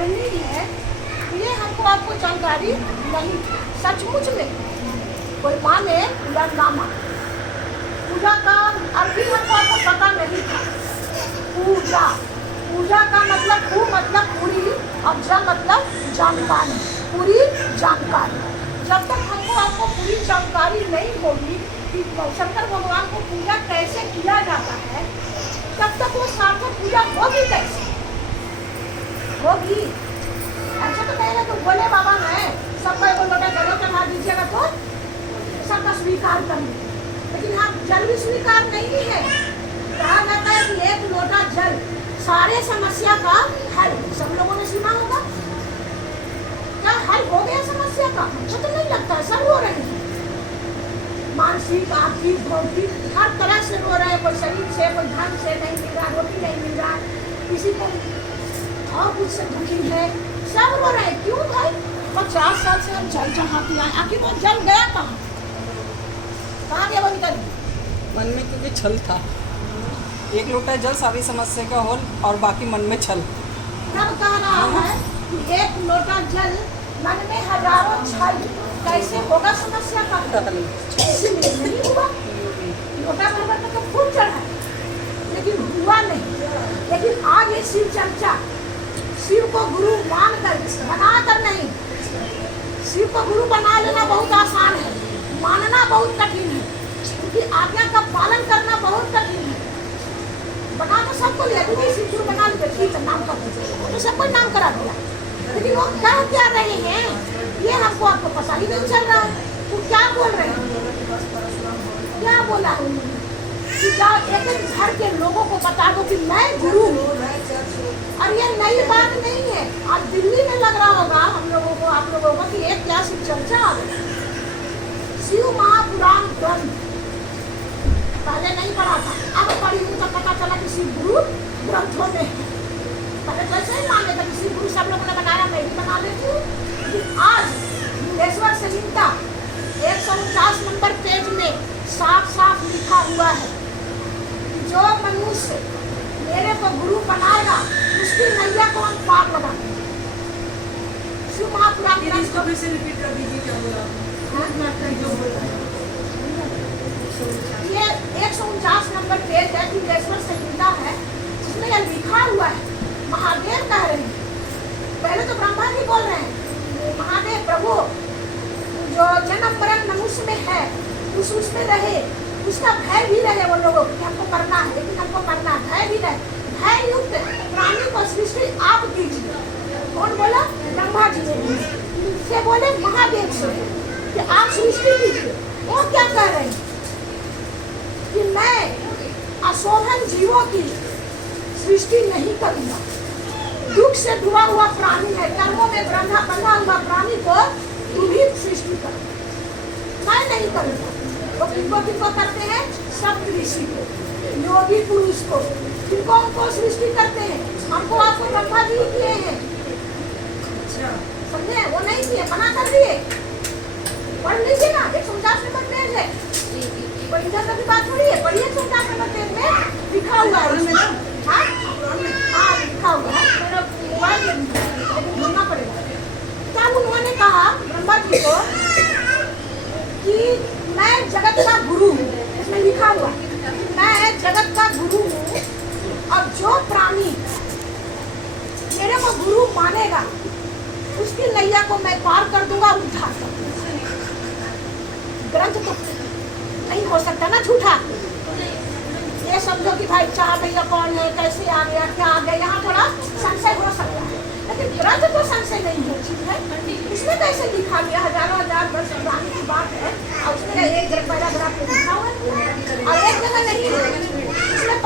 करनी है, ये हमको आपको जानकारी नहीं थी। सचमुच में कोई माने या ना माने, पूजा का अभी हमको आपको पता नहीं था। पूजा, पूजा का मतलब पू मतलब पूरी और जा मतलब जानकारी, पूरी जानकारी। जब तक हमको आपको पूरी जानकारी नहीं होगी कि शंकर भगवान को पूजा कैसे किया जाता है, तब तक वो सार्थक पूजा होगी कैसे होगी। ऐसा तो कहेगा तो बोले बाबा मैं सबका एक लोटा जल चढ़ा दीजिएगा तो सबका स्वीकार कर लीजिए, लेकिन हाँ जल भी स्वीकार नहीं है। कहा जाता है कि एक लोटा जल सारे समस्या का हल। सब लोगों ने सुना होगा, क्या हल हो गया समस्या का? मुझे तो नहीं लगता है, सब रो रहे हैं, मानसिक आर्थिक भौतिक हर तरह से रो रहे हैं। कोई शरीर से, कोई धन से नहीं मिल रहा, रोटी नहीं मिल रहा, किसी को और कुछ से दुखी है, सब रो रहे हैं। क्यों भाई? 50 साल से हम जल चढ़ाते आए, आखिर वो जल गया कहाँ गया? वो निकल मन में क्योंकि छल था, एक लोटा जल सारी समस्या का हल और बाकी मन में छल। तब कह रहा है कि एक लोटा जल मन में हजारों छल, कैसे होगा समस्या का? इसलिए नहीं हुआ। लोटा भर तो खूब चढ़ा, लेकिन हुआ नहीं। लेकिन आज ये शिव चर्चा, शिव को गुरु मानकर बनाकर नहीं, शिव को गुरु बना लेना बहुत आसान है, मानना बहुत कठिन है, क्योंकि आज्ञा का पालन करना बहुत कठिन है। बना तो सबको लिया, क्योंकि शिव गुरु बना लिया, ठीक है नाम कर तो सबको नाम करा दिया, लेकिन वो कह क्या रहे हैं ये हमको आपको पता ही नहीं चल रहा है। वो क्या बोल रहे हैं? क्या बोला उन्होंने कि जाओ एक एक घर के लोगों को बता दो कि मैं गुरु हूँ। और ये नई बात नहीं है, आज दिल्ली में लग रहा होगा हम लोगों को, आप लोगों को कि एक क्या शिव चर्चा आ गई। शिव महापुराण ग्रंथ पहले नहीं पढ़ा था, अब पढ़ी हूँ तब पता चला कि शिव गुरु ग्रंथों में है। पहले तो ऐसे ही मान लेता कि शिव गुरु सब लोगों ने बनाया, मैं भी बना लेती हूँ। आज मुंडेश्वर संहिता 149 नंबर पेज में साफ साफ लिखा हुआ है कि जो मनुष्य मेरे को गुरु बनाएगा उसकी नैया को हम पार लगा देंगे। शिव महापुराण इसको फिर से रिपीट कर दीजिए, क्या बोला? ये 149 नंबर पेज है, मुंडेश्वर संहिता है, जिसमें यह लिखा हुआ है। महादेव कह रहे हैं, पहले तो ब्रह्मा जी बोल रहे हैं, महादेव प्रभु जो जन्म मरण मनुष्य में है उसमें रहे, उसका भय भी रहे वो लोगों को कि हमको करना है, लेकिन हमको करना है, भय भी रहे। भय युक्त प्राणी को सृष्टि आप कीजिए। कौन बोला? ब्रह्मा जी से बोले महादेव से कि आप सृष्टि कीजिए। वो क्या कह रहे हैं कि मैं अशोभन जीवों की सृष्टि नहीं करूंगा, दुख से डूबा हुआ प्राणी है, कर्मों में बंधा हुआ प्राणी को तू भी सृष्टि कर, मैं नहीं करूंगा। वो किनको करते हैं? सब ऋषि को, योगी पुरुष को, किनको उनको सृष्टि करते हैं। हमको आपको ब्रह्मा जी किए हैं, समझे? वो नहीं किए, मना कर दिए। पढ़ लीजिए ना, 149 नंबर पेज है, इधर की बात थोड़ी है, पढ़िए 149 नंबर पेज में लिखा हुआ है। हाँ लिखा हुआ है, मेरा मोबाइल में ढूंढना पड़ेगा। तब उन्होंने कहा ब्रह्मा जी को कि मैं जगत का गुरु हूँ, इसमें लिखा हुआ मैं जगत का गुरु हूँ, और जो प्राणी मेरे को गुरु मानेगा उसकी नैया को मैं पार कर दूंगा, उद्धार कर दूंगा। ग्रंथ तो नहीं हो सकता ना झूठा। ये समझो कि भाई चाह भैया कौन है, कैसे आ गया, क्या आ गया, यहाँ थोड़ा संशय हो सकता है, लेकिन ग्रंथ तो संशय नहीं है, ठीक है? इसमें कैसे लिखा गया? हजारों हजार वर्ष पुरानी की बात है, और उसमें एक पैराग्राफ में लिखा हुआ है और एक जगह नहीं है। इसमें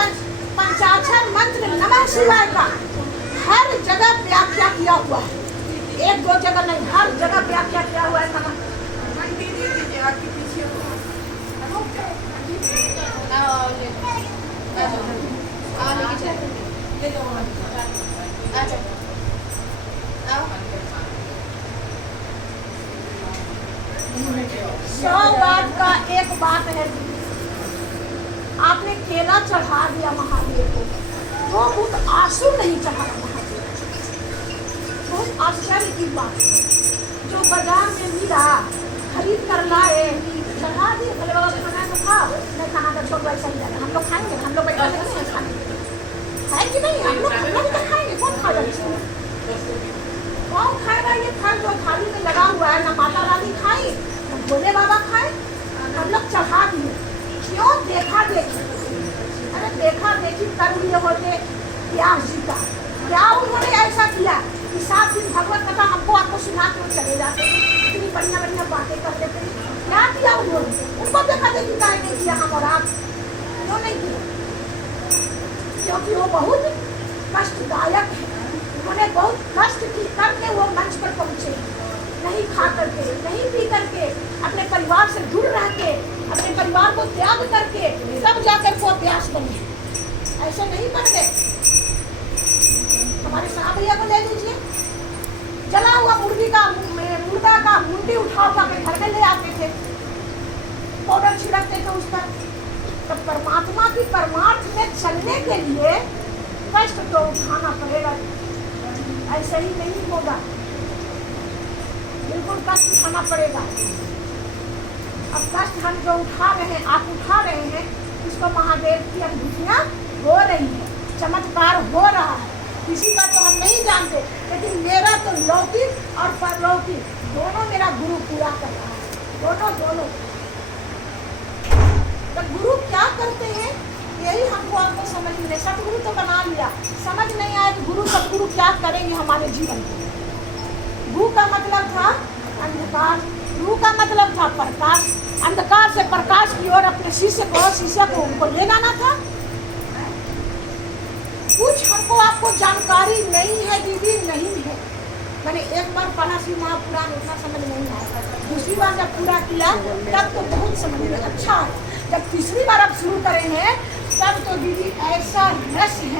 पंचाक्षर मंत्र नमः शिवाय का हर जगह व्याख्या किया हुआ है, एक दो जगह नहीं, हर जगह व्याख्या किया हुआ है। नमः सौ बात का एक बात है, आपने केला चढ़ा दिया महादेव को, वो बहुत आंसू नहीं चढ़ा महादेव, आश्चर्य की बात है। जो बाजार में मिला खरीद कर लाए, चढ़ा दिए, बोले बाबा खाना तो खाओ, नहीं खाना तो छोड़, वैसा ही जाएगा। हम लोग खाएंगे, हम लोग बैठे नहीं खाएंगे, है कि नहीं? हम लोग तो खाएंगे, कौन खा जाए? कौन खाएगा ये फल जो थाली में लगा हुआ है? ना माता रानी खाई, ना भोले बाबा खाए, हम लोग चढ़ा दिए। क्यों? देखा देखी। अरे देखा देखी कर लिए होते व्यास जी का, क्या उन्होंने ऐसा किया कि 7 दिन भगवत कथा हमको आपको सुना के वो चले जाते थे, इतनी बढ़िया बढ़िया बातें करते थे। क्या किया उन्होंने? उनको देखा देखी काहे नहीं किया हम और आप? क्यों नहीं किया? क्योंकि वो बहुत कष्टदायक है। उन्होंने बहुत कष्ट की करके वो मंच पर पहुंचे, नहीं खा करके, नहीं पी करके, अपने परिवार से दूर रह के, अपने परिवार को त्याग करके तब जाकर वो अभ्यास बने। ऐसे नहीं बन गए। हमारे शाह भैया को ले लीजिए, जला हुआ मुर्गा का मुंडी उठा के घर में ले आते थे, पाउडर छिड़कते थे उस पर। तो परमात्मा की परमार्थ में चलने के लिए कष्ट तो उठाना पड़ेगा, ऐसे ही नहीं होगा, बिल्कुल कष्ट उठाना पड़ेगा। अब कष्ट हम जो उठा रहे हैं, आप उठा रहे हैं, इसको महादेव की अनुभूतियाँ हो रही है, चमत्कार हो रहा है। किसी का तो हम नहीं जानते, लेकिन मेरा तो लौकिक और परलौकिक दोनों मेरा गुरु पूरा कर रहा है, दोनों। तो गुरु क्या करते हैं यही हमको आपको समझ नहीं। सतगुरु तो बना लिया, समझ नहीं आया कि गुरु सतगुरु क्या करेंगे हमारे जीवन में। गु का मतलब था अंधकार, रू का मतलब था प्रकाश, अंधकार से प्रकाश की ओर अपने शिष्य को उनको ले जाना था। कुछ हमको आपको जानकारी नहीं है दीदी, नहीं है। मैंने एक बार पढ़ा श्री महापुराण, उतना समझ नहीं आया। दूसरी बार जब पूरा किया तब तो बहुत समझ में अच्छा है। जब तीसरी बार आप शुरू करें हैं तब तो दीदी ऐसा रस है।